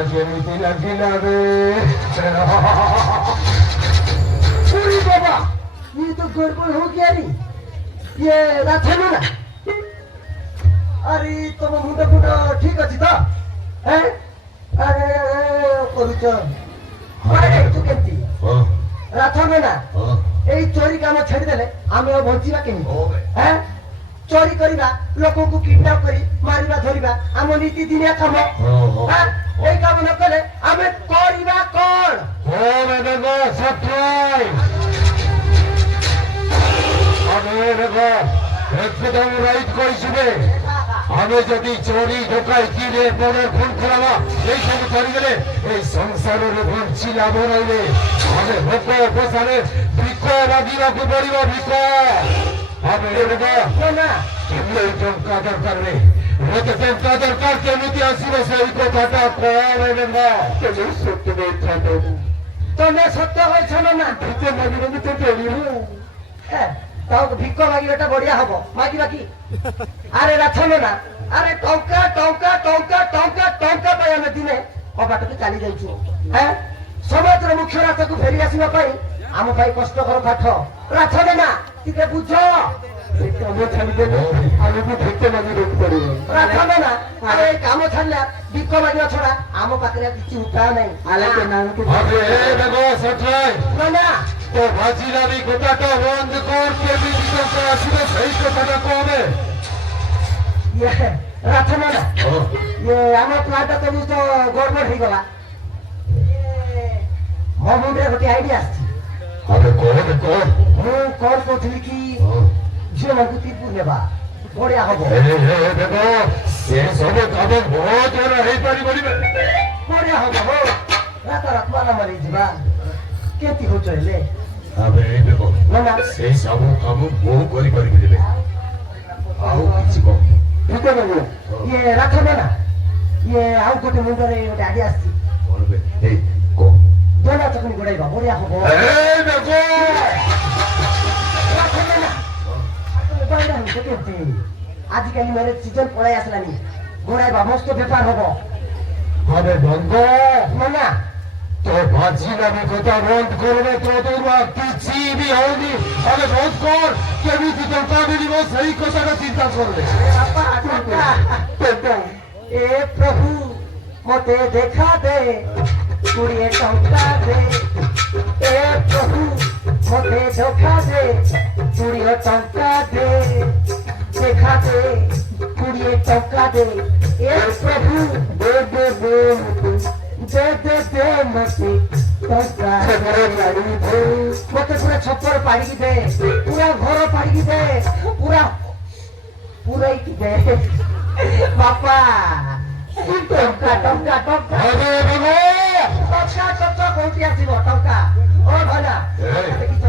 କେମିତି ଲାଗିଲା ରେ ବାବା ये तो गड़बड़ हो गया रे ये राधा ना अरे तुम मुंड फुंड ठीक अच्छी तो हैं अरे करुच अरे तू केमती राधा ना এই চোরি কাম ছাড়িদেলে আমি বঞ্চিবা কেମିତି হ্যাঁ চোরি করিবা লোকଙ୍କୁ কিডন্যাপ করি মারিবা ধরিবা ଆମ নীতি দিনিয়া কাম হ্যাঁ এই কাম ন কলে ଆମେ କରିବା কোন ও মেদগো সত্রাই আরে দেখো একদম রাইট কইছিবে আমি যদি চোরি ঢোকাইছি রে বড় খুন খোলাবা এই সব করি গেলে এই সংসারের বঞ্চি লাভ রইলে আমি ভোক বসারে ভিক মাগিବାକୁ পড়িব ভিক আমি না কেমন টঙ্কা দরকার রে মতে টঙ্কা দরকার কেমিতি আসিব সেই কথাটা কম এবেঙ্গা কেমন সত্য কথা তুমি সত্য হইছ না ভিক মাগিব তো পড়িব হ্যাঁ তাও ভিক মাগিবাটা বড়িয়া হব মাগিবা কি আরে রাথন না আরে টঙ্কা টঙ্কা টঙ্কা টঙ্কা টঙ্কা পাই আমি দিনে কবাটকে চালি যাইଛୁ হ্যাঁ সমাজର ମୁଖ୍ୟ ରାସ୍ତାକୁ ଫେରି ଆସିବା ପାଇଁ ଆମ ପାଇଁ କଷ୍ଟକର ପାଠ ରାଥନ ନା ଟିକେ ବୁଝ କାମ ଛାଡ଼ିଦେଲେ ଆମକୁ ଭିକ ମାଗିବାକୁ ପଡିବ ରାଥନ ନା ଆରେ କାମ ଛାଡ଼ିଲା ଭିକ ମାଗିବା ଛଡା ଆମ ପାଖରେ କିଛି ଉପାୟ ନାହିଁ ଆଲେ ନାମକୁ ନା তো ভাজিলামি গোটাটা বন্ধ কর কেমিতি টঙ্কা আসিবে সেই কথাটা কবে রাথনা না আমার প্লানটা তো বুঝতো গড়বড় হয়ে গলা ମୋ ମୁଣ୍ଡରେ ଗୋଟେ ଆଇଡିଆ ଆସିଛି ମୁଁ କଣ କହୁଥିଲି କି ଝିଅମାନଙ୍କୁ ତ୍ରିପୁର ନେବା ବଢିଆ ହବ ସେ ସବୁ କାମ ବହୁତ ଭଲ ହେଇପାରିବନି ବଢିଆ ହବ ରାତ ରାତମାନ ମରିଯିବା କେମିତି ହଉଛ ହେଲେ ସେଇ ସବୁ କାମ ମୁଁ କରିପାରିବି ଦେବେ ଆଉ କିଛି କହ ଇଏ ରାଥନ ନା ଇଏ ଆଉ ଗୋଟେ ମୁଣ୍ଡରେ ଗୋଟେ ଆଇଡିଆ ଆସିଛି ଦୋଲା ଚକଣି ଗୋଡାଇବା ବଢିଆ ହବ ଆଜିକାଲି ମ୍ୟାରେଜ ସିଜନ ପଳାଇ ଆସିଲାନି ଗୋଡାଇବା ମସ୍ତ ବେପାର ହବ আরে বন্ধ না তো ভাজিলামি কথা বন্ধ করবে তোদের কিছু বি হয়নি আরে বন্ধ কর কেমিতি টঙ্কা মিলিব সেই কথাটা চিন্তা করবে এ প্রভু মতে দেখা দে 20 টঙ্কা দে এ প্রভু মতে দেখা দে 20 টঙ্কা দে দেখা দে 20 টঙ্কা দে এ প্রভু দে দে দে দে দে দে মতে টঙ্কা দে মতে পুরা ছপর পাড়ি দে পুরা ঘর পাড়ি দে পুরা পুরাই দে বাপা টঙ্কা টঙ্কা টঙ্কা আরে বাবা টঙ্কা টঙ্কা কোটি আসিব টঙ্কা ও ভালা দেখিছ